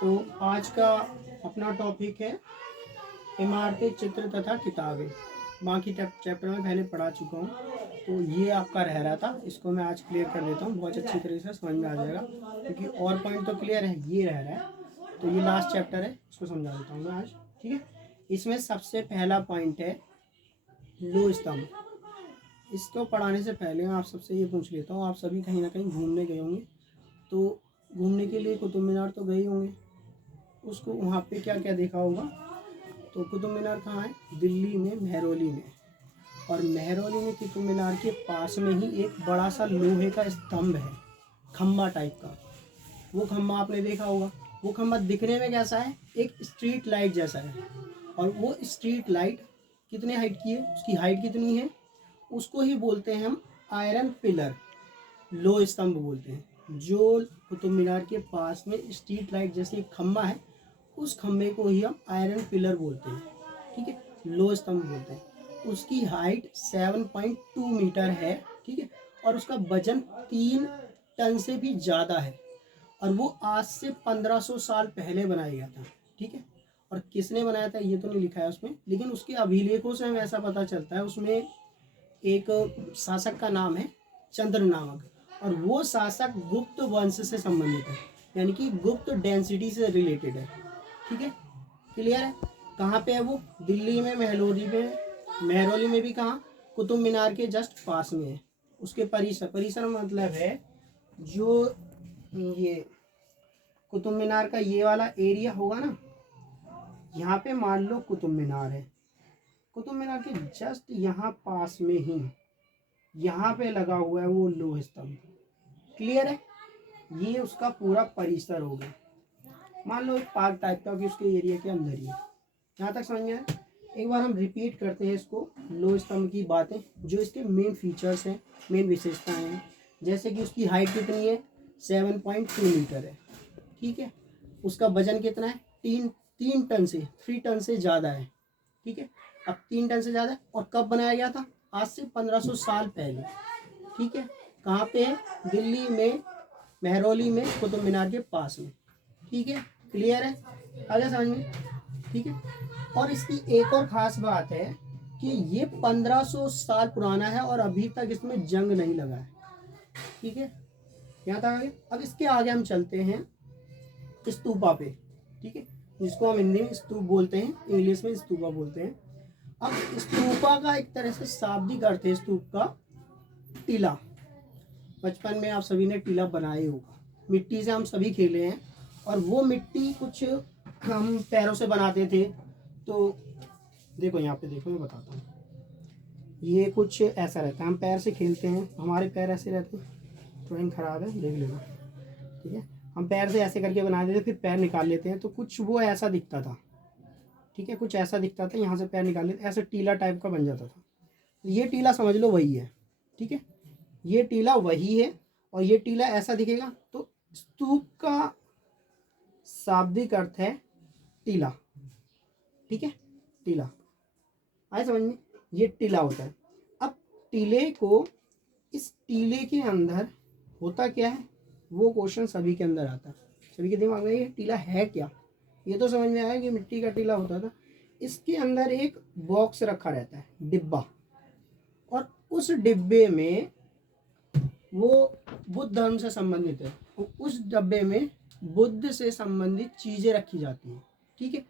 तो आज का अपना टॉपिक है इमारतें, चित्र तथा किताबें। बाकी चैप्टर में पहले पढ़ा चुका हूँ, तो ये आपका रह रहा था, इसको मैं आज क्लियर कर देता हूँ। बहुत अच्छी तरीके से समझ में आ जाएगा, क्योंकि और पॉइंट तो क्लियर है, ये रह रहा है। तो ये लास्ट चैप्टर है, इसको समझा देता हूँ मैं आज। ठीक है, इसमें सबसे पहला पॉइंट है लो स्तंभ। इसको पढ़ाने से पहले मैं आप सबसे ये पूछ लेता हूँ, आप सभी कहीं ना कहीं घूमने गए होंगे, तो घूमने के लिए कुतुब मीनार तो गए होंगे। उसको वहाँ पे क्या क्या देखा होगा? तो कुतुब मीनार कहाँ है? दिल्ली में, महरौली में। और महरौली में कुतुब मीनार के पास में ही एक बड़ा सा लोहे का स्तंभ है, खम्बा टाइप का। वो खम्बा आपने देखा होगा। वो खम्बा दिखने में कैसा है? एक स्ट्रीट लाइट जैसा है। और वो स्ट्रीट लाइट कितने हाइट की है? उसकी हाइट कितनी है? उसको ही बोलते हैं हम आयरन पिलर, लो स्तंभ बोलते हैं। जो कुतुब मीनार के पास में स्ट्रीट लाइट जैसे एक खम्बा है, उस खम्बे को ही हम आयरन पिलर बोलते हैं। ठीक है, लो स्तंभ बोलते हैं। उसकी हाइट 7.2 मीटर है। ठीक है, और उसका वजन 3 टन से भी ज़्यादा है। और वो आज से 1500 साल पहले बनाया गया था। ठीक है, और किसने बनाया था ये तो नहीं लिखा है उसमें, लेकिन उसके अभिलेखों से हमें ऐसा पता चलता है। उसमें एक शासक का नाम है चंद्र नामक, और वो शासक गुप्त वंश से संबंधित है, यानी कि गुप्त डेंसिटी से रिलेटेड है। ठीक है, क्लियर है? कहाँ पे है वो? दिल्ली में, महरौली में। महरौली में भी कहाँ? कुतुब मीनार के जस्ट पास में है। उसके परिसर, परिसर मतलब है जो ये कुतुब मीनार का ये वाला एरिया होगा ना, यहाँ पे मान लो कुतुब मीनार है। कुतुब मीनार के जस्ट यहाँ पास में ही यहाँ पे लगा हुआ है वो लोह स्तंभ। क्लियर है? ये उसका पूरा परिसर हो गया। मान लो एक पार्क टाइप का, कि उसके एरिया के अंदर ही है। यहाँ तक समझ में आया? एक बार हम रिपीट करते हैं इसको, लो स्तंभ की बातें, जो इसके मेन फीचर्स हैं, मेन विशेषताएं हैं। जैसे कि उसकी हाइट कितनी है? 7.2 मीटर है। ठीक है, उसका वजन कितना है? 3 टन से, 3 टन से ज़्यादा है। ठीक है, अब 3 टन से ज़्यादा, और कब बनाया गया था? आज से 1500 साल पहले। ठीक है, कहाँ पे है? दिल्ली में, महरौली में, कुतुब मीनार के पास में। ठीक है, क्लियर है? आ गया समझ में? ठीक है, और इसकी एक और ख़ास बात है कि ये 1500 साल पुराना है और अभी तक इसमें जंग नहीं लगा है। ठीक है, यहाँ तक आगे। अब इसके आगे हम चलते हैं स्तूपा पे। ठीक है, जिसको हम हिंदी में स्तूप बोलते हैं, इंग्लिश में स्तूपा बोलते हैं। अब स्तूपा का एक तरह से शाब्दिक अर्थ है स्तूप का टीला। बचपन में आप सभी ने टीला बनाए होगा, मिट्टी से हम सभी खेले हैं। और वो मिट्टी कुछ हम पैरों से बनाते थे। तो देखो यहाँ पे, देखो मैं बताता हूँ। ये कुछ ऐसा रहता है, हम पैर से खेलते हैं, हमारे पैर ऐसे रहते हैं। ड्राइंग खराब है, देख लेना। ठीक है, हम पैर से ऐसे करके बना देते, फिर पैर निकाल लेते हैं, तो कुछ वो ऐसा दिखता था। ठीक है, कुछ ऐसा दिखता था, यहाँ से पैर निकाल लेते, ऐसे टीला टाइप का बन जाता था। ये टीला समझ लो वही है। ठीक है, ये टीला वही है, और ये टीला ऐसा दिखेगा। तो स्तूप का शाब्दिक अर्थ है टीला। ठीक है, टीला आए समझ में? ये टीला होता है। अब टीले को, इस टीले के अंदर होता क्या है, वो क्वेश्चन सभी के अंदर आता है, सभी के दिमाग में। ये टीला है क्या? ये तो समझ में आया कि मिट्टी का टीला होता था। इसके अंदर एक बॉक्स रखा रहता है, डिब्बा, और उस डिब्बे में वो बुद्ध धर्म से संबंधित है। उस डब्बे में बुद्ध से संबंधित चीज़ें रखी जाती हैं। ठीक है,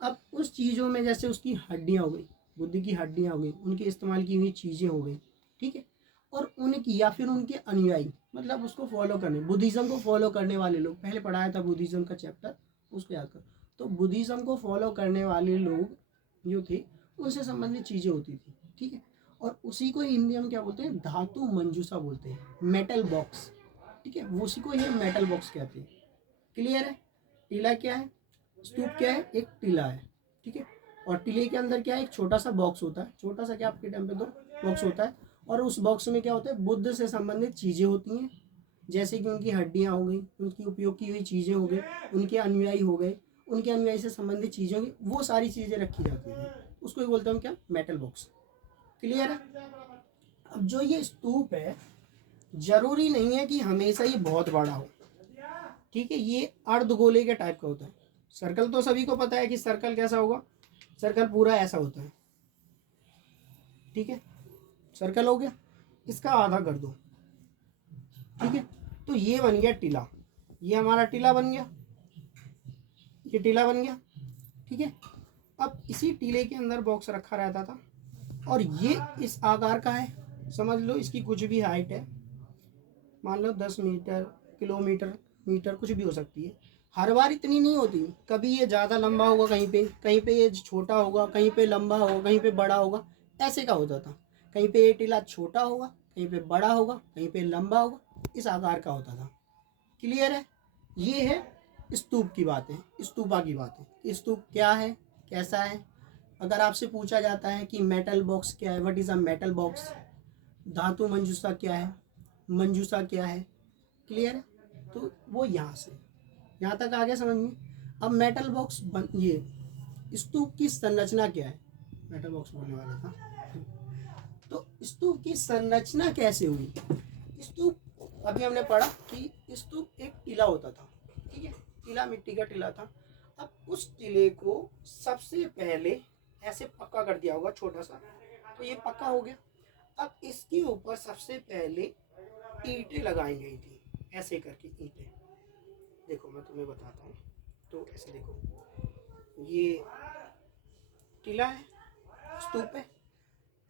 अब उस चीज़ों में जैसे उसकी हड्डियाँ हो गई, बुद्ध की हड्डियाँ हो गई, उनके इस्तेमाल की हुई चीज़ें हो गई। ठीक है, और उनकी या फिर उनके अनुयायी, मतलब उसको फॉलो करने, बुद्धिज़्म को फॉलो करने वाले लोग, पहले पढ़ाया था बुद्धिज़्म का चैप्टर, उसको याद करो। तो बुद्धिज़्म को फॉलो करने वाले लोग जो थे, उनसे संबंधित चीज़ें होती थी। ठीक है, और उसी को हिंदी में क्या बोलते हैं? धातु मंजूषा बोलते हैं, मेटल बॉक्स। ठीक है, वो उसी को ये मेटल बॉक्स कहते हैं। क्लियर है? टीला क्या है, स्तूप क्या है? एक टीला है। ठीक है, और टीले के अंदर क्या है? एक छोटा सा बॉक्स होता है। छोटा सा क्या, आपके टाइम पे तो बॉक्स होता है। और उस बॉक्स में क्या होता है? बुद्ध से संबंधित चीज़ें होती हैं, जैसे कि उनकी हड्डियाँ हो गई, उनकी उपयोग की हुई चीज़ें हो गई, उनके अनुयायी हो गए, उनके अनुयायी से संबंधित चीज़ें होगी, वो सारी चीज़ें रखी जाती हैं। उसको ही बोलते हैं क्या? Metal box. क्लियर है? अब जो ये स्तूप है, जरूरी नहीं है कि हमेशा ये बहुत बड़ा हो। ठीक है। ये अर्धगोले के टाइप का होता है। सर्कल तो सभी को पता है कि सर्कल कैसा होगा, सर्कल पूरा ऐसा होता है, ठीक है। सर्कल हो गया, इसका आधा कर दो, ठीक है। तो ये बन गया टीला, ये हमारा टीला बन गया, ये टीला बन गया, ठीक है। अब इसी टीले के अंदर बॉक्स रखा रहता था और ये इस आकार का है, समझ लो इसकी कुछ भी हाइट है, मान लो 10 मीटर, किलोमीटर, मीटर, कुछ भी हो सकती है। हर बार इतनी नहीं होती, कभी ये ज़्यादा लंबा होगा, कहीं पे ये छोटा होगा, कहीं पे लंबा होगा, कहीं पे बड़ा होगा, ऐसे का होता था। कहीं पे ये टीला छोटा होगा, कहीं पे बड़ा होगा, कहीं पे लंबा होगा, इस आकार का होता था। क्लियर है। ये है स्तूप की बातें, स्तूपा की बातें। स्तूप क्या है, कैसा है। अगर आपसे पूछा जाता है कि मेटल बॉक्स क्या है, what is a metal box, धातु मंजूषा क्या है, मंजूषा क्या है, क्लियर है। तो वो यहाँ तक आ गया समझ में। अब मेटल बॉक्स ये स्तूप की संरचना क्या है, मेटल बॉक्स बोलने वाला था। तो स्तूप की संरचना कैसे हुई। स्तूप अभी हमने पढ़ा कि स्तूप एक टीला होता था, ठीक है, टीला मिट्टी का टीला था। अब उस टीले को सबसे पहले ऐसे पक्का कर दिया होगा छोटा सा, तो ये पक्का हो गया। अब इसके ऊपर सबसे पहले ईंटें लगाई गई थी, ऐसे करके ईंटें। देखो मैं तुम्हें बताता हूँ, तो ऐसे देखो, ये टीला है, स्तूप है,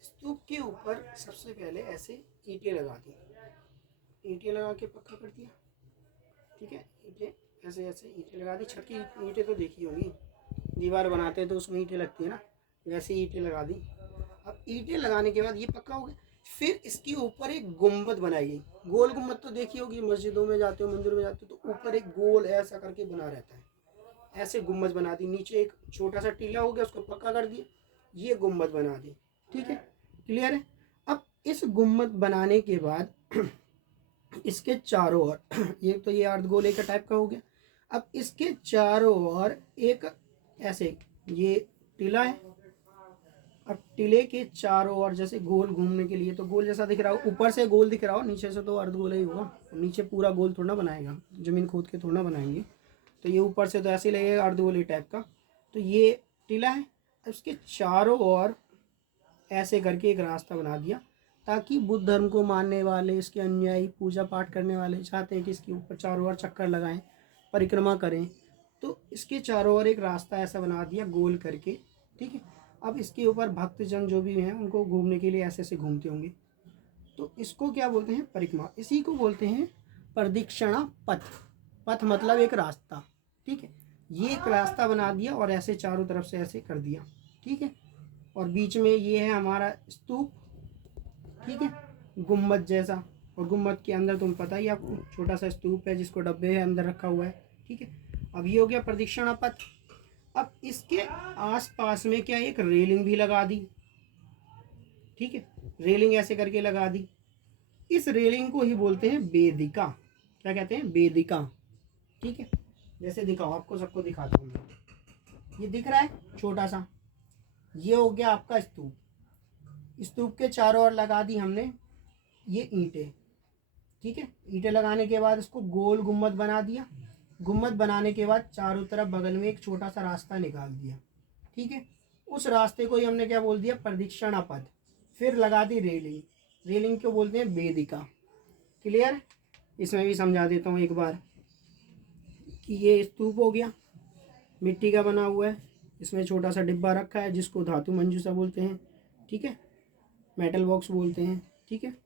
स्तूप के ऊपर सबसे पहले ऐसे ईंटें लगा दी, ईंटें लगा के पक्का कर दिया, ठीक है। ईंटें ऐसे ऐसे ईंटें लगा दी, छत की ईंटें तो देखी होगी, दीवार बनाते हैं तो उसमें ईंटें लगती है ना, वैसे ईंटें लगा दी। अब ईंटें लगाने के बाद ये पक्का हो गया। फिर इसके ऊपर एक गुंबद बनाई गई, गोल गुंबद तो देखी होगी, मस्जिदों में जाते हो, मंदिर में जाते हो, तो ऊपर एक गोल ऐसा करके बना रहता है, ऐसे गुंबद बना दी। नीचे एक छोटा सा टीला हो गया, उसको पक्का कर दिया, ये गुंबद बना दी, ठीक है, क्लियर है। अब इस गुंबद बनाने के बाद इसके चारों ओर ये तो ये अर्धगोले का टाइप का हो गया। अब इसके चारों ओर एक ऐसे ये टीला है। अब टीले के चारों ओर जैसे गोल घूमने के लिए, तो गोल जैसा दिख रहा हो, ऊपर से गोल दिख रहा हो, नीचे से तो अर्धगोला ही होगा, नीचे पूरा गोल थोड़ा बनाएगा, जमीन खोद के थोड़ा बनाएंगे, तो ये ऊपर से तो ऐसे ही लगेगा अर्धगोले टाइप का। तो ये टीला है, उसके चारों ओर ऐसे करके एक रास्ता बना दिया, ताकि बुद्ध धर्म को मानने वाले, इसके अनुयायी, पूजा पाठ करने वाले चाहते हैं कि इसके ऊपर चारों ओर चक्कर लगाएं, परिक्रमा करें, तो इसके चारों ओर एक रास्ता ऐसा बना दिया गोल करके, ठीक है। अब इसके ऊपर भक्तजन जो भी हैं उनको घूमने के लिए ऐसे ऐसे घूमते होंगे, तो इसको क्या बोलते हैं, परिक्रमा। इसी को बोलते हैं प्रदक्षिणा पथ। पथ मतलब एक रास्ता, ठीक है। ये एक रास्ता बना दिया और ऐसे चारों तरफ से ऐसे कर दिया, ठीक है। और बीच में ये है हमारा स्तूप, ठीक है, गुम्बद जैसा। और गुम्बद के अंदर तुम पता ही आपको छोटा सा स्तूप है जिसको डब्बे है अंदर रखा हुआ है, ठीक है। अब ये हो गया प्रदक्षिणा पथ। अब इसके आसपास में क्या एक रेलिंग भी लगा दी, ठीक है, रेलिंग ऐसे करके लगा दी। इस रेलिंग को ही बोलते हैं वेदिका। क्या कहते हैं, वेदिका, ठीक है। जैसे दिखाओ, आपको सबको दिखाता हूँ मैं, ये दिख रहा है छोटा सा, ये हो गया आपका स्तूप। स्तूप के चारों ओर लगा दी हमने ये ईंटें, ठीक है। ईंटें लगाने के बाद इसको गोल गुम्बद बना दिया। गुम्बद बनाने के बाद चारों तरफ बगल में एक छोटा सा रास्ता निकाल दिया, ठीक है। उस रास्ते को ही हमने क्या बोल दिया, प्रदक्षिणा पथ। फिर लगा दी रेलिंग, रेलिंग को बोलते हैं वेदिका, क्लियर। इसमें भी समझा देता हूँ एक बार कि ये स्तूप हो गया, मिट्टी का बना हुआ है, इसमें छोटा सा डिब्बा रखा है जिसको धातु मंजूषा बोलते हैं, ठीक है, मेटल बॉक्स बोलते हैं, ठीक है।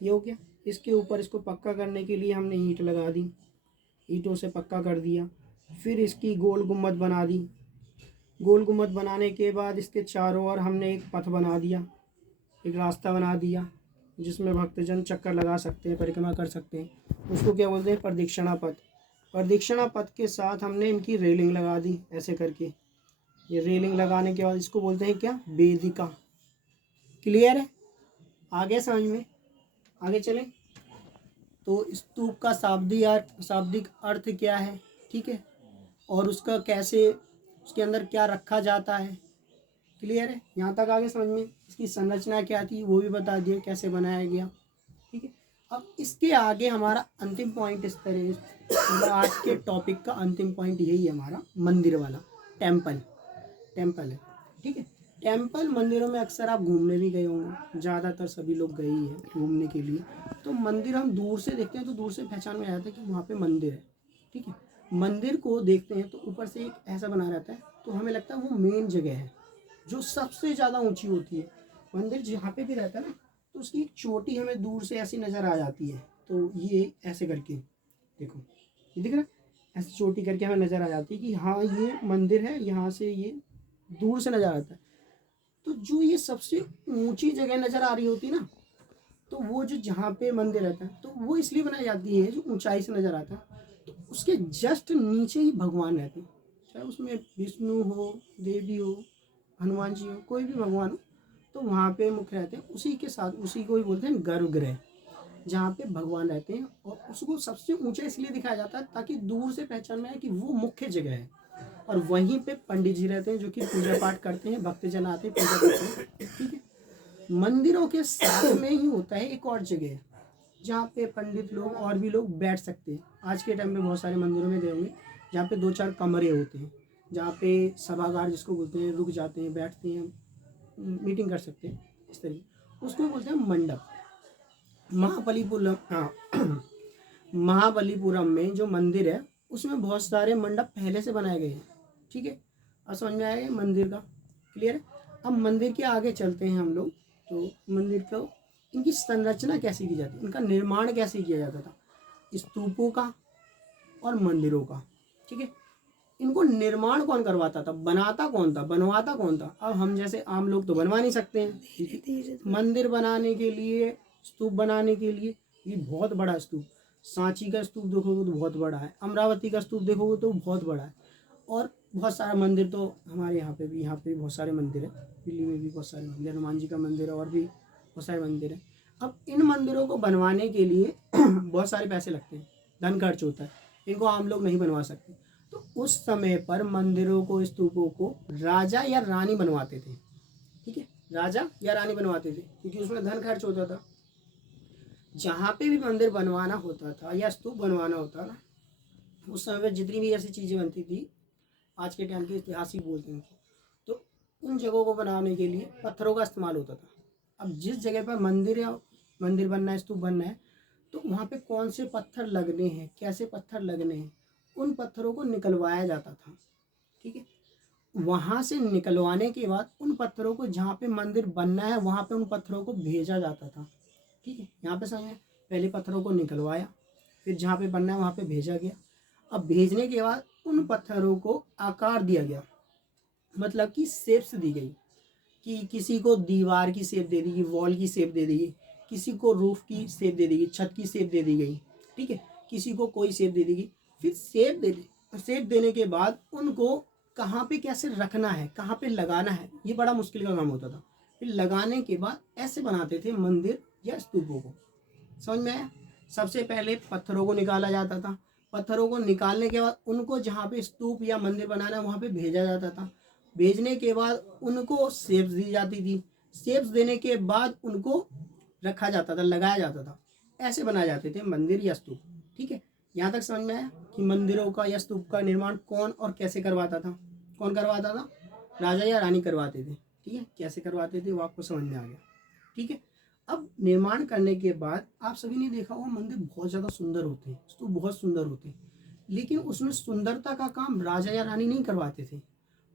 ये हो गया। इसके ऊपर इसको पक्का करने के लिए हमने ईंट लगा दी, ईंटों से पक्का कर दिया। फिर इसकी गोल गुम्बद बना दी। गोल गुम्बद बनाने के बाद इसके चारों ओर हमने एक पथ बना दिया, एक रास्ता बना दिया जिसमें भक्तजन चक्कर लगा सकते हैं, परिक्रमा कर सकते हैं। उसको क्या बोलते हैं, प्रदक्षिणा पथ। प्रदक्षिणा पथ के साथ हमने इनकी रेलिंग लगा दी ऐसे करके। ये रेलिंग लगाने के बाद इसको बोलते हैं क्या, वेदिका, क्लियर है। आगे समझ में, आगे चलें। तो स्तूप का शाब्दिक अर्थ क्या है, ठीक है, और उसका कैसे, उसके अंदर क्या रखा जाता है, क्लियर है। यहाँ तक आगे समझ में। इसकी संरचना क्या थी वो भी बता दिए, कैसे बनाया गया, ठीक है। अब इसके आगे हमारा अंतिम पॉइंट इस तरह, मतलब आज के टॉपिक का अंतिम पॉइंट यही है हमारा, मंदिर वाला, टेम्पल। टेम्पल है, ठीक है। टेम्पल मंदिरों में अक्सर आप घूमने भी गए होंगे, ज़्यादातर सभी लोग गए ही हैं घूमने के लिए। तो मंदिर हम दूर से देखते हैं तो दूर से पहचान में आ जाता है कि वहाँ पे मंदिर है, ठीक है। मंदिर को देखते हैं तो ऊपर से एक ऐसा बना रहता है, तो हमें लगता है वो मेन जगह है जो सबसे ज़्यादा ऊंची होती है। मंदिर जहाँ पे भी रहता है ना, तो उसकी एक चोटी हमें दूर से ऐसी नज़र आ जाती है। तो ये ऐसे करके देखो, ये दिख रहा है, ऐसी चोटी करके हमें नज़र आ जाती है कि हाँ ये मंदिर है, यहाँ से ये दूर से नज़र आता है। तो जो ये सबसे ऊंची जगह नज़र आ रही होती है ना, तो वो जो जहाँ पे मंदिर रहता है, तो वो इसलिए बनाई जाती है जो ऊंचाई से नज़र आता है। तो उसके जस्ट नीचे ही भगवान रहते हैं, चाहे उसमें विष्णु हो, देवी हो, हनुमान जी हो, कोई भी भगवान हो, तो वहाँ पे मुख्य रहते हैं। उसी के साथ उसी को ही बोलते हैं गर्भगृह, जहाँ पे भगवान रहते हैं। और उसको सबसे ऊंचा इसलिए दिखाया जाता है ताकि दूर से पहचान में आए कि वो मुख्य जगह है। और वहीं पे पंडित जी रहते हैं जो कि पूजा पाठ करते हैं, भक्तजन आते हैं पूजा करते हैं, ठीक है। मंदिरों के साथ में ही होता है एक और जगह जहाँ पे पंडित लोग और भी लोग बैठ सकते हैं। आज के टाइम में बहुत सारे मंदिरों में गए होंगे जहाँ पे 2-4 कमरे होते हैं, जहाँ पे सभागार जिसको बोलते हैं, रुक जाते हैं, बैठते हैं, मीटिंग कर सकते हैं, इस तरीके उसको बोलते हैं मंडप। महाबलीपुरम, हाँ महाबलीपुरम में जो मंदिर है उसमें बहुत सारे मंडप पहले से बनाए गए हैं, ठीक है। अब समझ में आया मंदिर का, क्लियर है। अब मंदिर के आगे चलते हैं हम लोग। तो मंदिर को, इनकी संरचना कैसे की जाती है, इनका निर्माण कैसे किया जाता था, स्तूपों का और मंदिरों का, ठीक है। इनको निर्माण कौन करवाता था, बनाता कौन था, बनवाता कौन था। अब हम जैसे आम लोग तो बनवा नहीं सकते हैं। मंदिर बनाने के लिए, स्तूप बनाने के लिए, ये बहुत बड़ा स्तूप, सांची का स्तूप देखोगे तो बहुत बड़ा है, अमरावती का स्तूप देखोगे तो बहुत बड़ा है। और बहुत सारा मंदिर तो हमारे यहाँ पे भी बहुत सारे मंदिर है, दिल्ली में भी बहुत सारे मंदिर, हनुमान जी का मंदिर है और भी बहुत सारे मंदिर है। अब इन मंदिरों को बनवाने के लिए बहुत सारे पैसे लगते हैं, धन खर्च होता है, इनको आम लोग नहीं बनवा सकते। तो उस समय पर मंदिरों को, स्तूपों को राजा या रानी बनवाते थे, ठीक है। राजा या रानी बनवाते थे क्योंकि उसमें धन खर्च होता था। जहाँ पे भी मंदिर बनवाना होता था या स्तूप बनवाना होता था, उस समय पर जितनी भी ऐसी चीज़ें बनती थी, आज के टाइम के इतिहास ही बोलते हैं, तो उन जगहों को बनाने के लिए पत्थरों का इस्तेमाल होता था। अब जिस जगह पर मंदिर बनना है, स्तूप बनना है, तो वहाँ पे कौन से पत्थर लगने हैं, कैसे पत्थर लगने हैं, उन पत्थरों को निकलवाया जाता था, ठीक है। वहाँ से निकलवाने के बाद उन पत्थरों को जहाँ पे मंदिर बनना है वहाँ पे उन पत्थरों को भेजा जाता था, ठीक है। यहाँ पे समझे, पहले पत्थरों को निकलवाया, फिर जहाँ पे बनना है वहाँ पे भेजा गया। अब भेजने के बाद उन पत्थरों को आकार दिया गया, मतलब कि शेप्स दी गई, कि किसी को दीवार की शेप दे दी गई, वॉल की शेप दे दी गई, किसी को रूफ की शेप दे दी गई, छत की शेप दे दी गई, ठीक है। किसी को कोई शेप दे दी गई। फिर शेप देने के बाद उनको कहाँ पे कैसे रखना है, कहाँ पे लगाना है, ये बड़ा मुश्किल का काम होता था। फिर लगाने के बाद ऐसे बनाते थे मंदिर या स्तूपों को, समझ में आया। सबसे पहले पत्थरों को निकाला जाता था, पत्थरों को निकालने के बाद उनको जहाँ पे स्तूप या मंदिर बनाना है वहाँ पे भेजा जाता था। भेजने के बाद उनको शेप्स दी जाती थी, शेप्स देने के बाद उनको रखा जाता था, लगाया जाता था। ऐसे बनाए जाते थे मंदिर या स्तूप, ठीक है। यहाँ तक समझ में आया कि मंदिरों का या स्तूप का निर्माण कौन और कैसे करवाता था। कौन करवाता था, राजा या रानी करवाते थे, ठीक है। कैसे करवाते थे वो आपको समझ में आ गया, ठीक है। अब निर्माण करने के बाद आप सभी ने देखा होगा मंदिर बहुत ज़्यादा सुंदर होते हैं, स्तूप बहुत सुंदर होते हैं, लेकिन उसमें सुंदरता का काम राजा या रानी नहीं करवाते थे।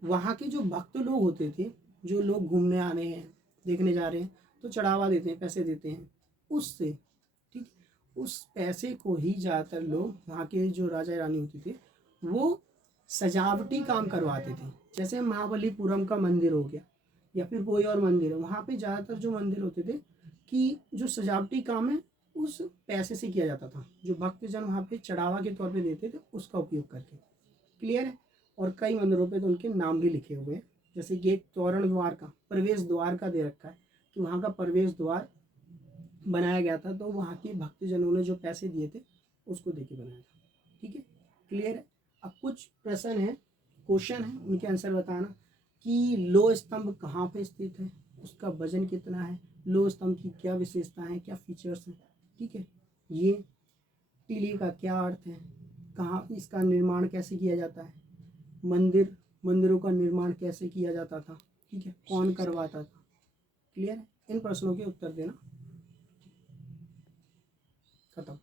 वहाँ के जो भक्त लोग होते थे, जो लोग घूमने आ रहे हैं, देखने जा रहे हैं, तो चढ़ावा देते हैं, पैसे देते हैं, उससे, ठीक, उस पैसे को ही ज़्यादातर लोग, वहाँ के जो राजा या रानी होते थे, वो सजावटी काम करवाते थे। जैसे महाबलीपुरम का मंदिर हो गया या फिर कोई और मंदिर है, वहाँ पे ज़्यादातर जो मंदिर होते थे कि जो सजावटी काम है उस पैसे से किया जाता था, जो भक्तजन वहाँ पे चढ़ावा के तौर पे देते थे उसका उपयोग करके, क्लियर है। और कई मंदिरों पे तो उनके नाम भी लिखे हुए हैं, जैसे कि एक तोरण द्वार का, प्रवेश द्वार का दे रखा है कि वहाँ का प्रवेश द्वार बनाया गया था, तो वहाँ के भक्तजनों ने जो पैसे दिए थे उसको दे के बनाया था, ठीक है, क्लियर है। अब कुछ प्रश्न है, क्वेश्चन है, उनके आंसर बताना कि लो स्तंभ कहाँ पे स्थित है, उसका वजन कितना है, लो स्तंभ की क्या विशेषता है, क्या फीचर्स हैं, ठीक है। ये टीली का क्या अर्थ है, कहाँ इसका निर्माण कैसे किया जाता है, मंदिरों का निर्माण कैसे किया जाता था, ठीक है, कौन करवाता था। क्लियर है। इन प्रश्नों के उत्तर देना। खत्म।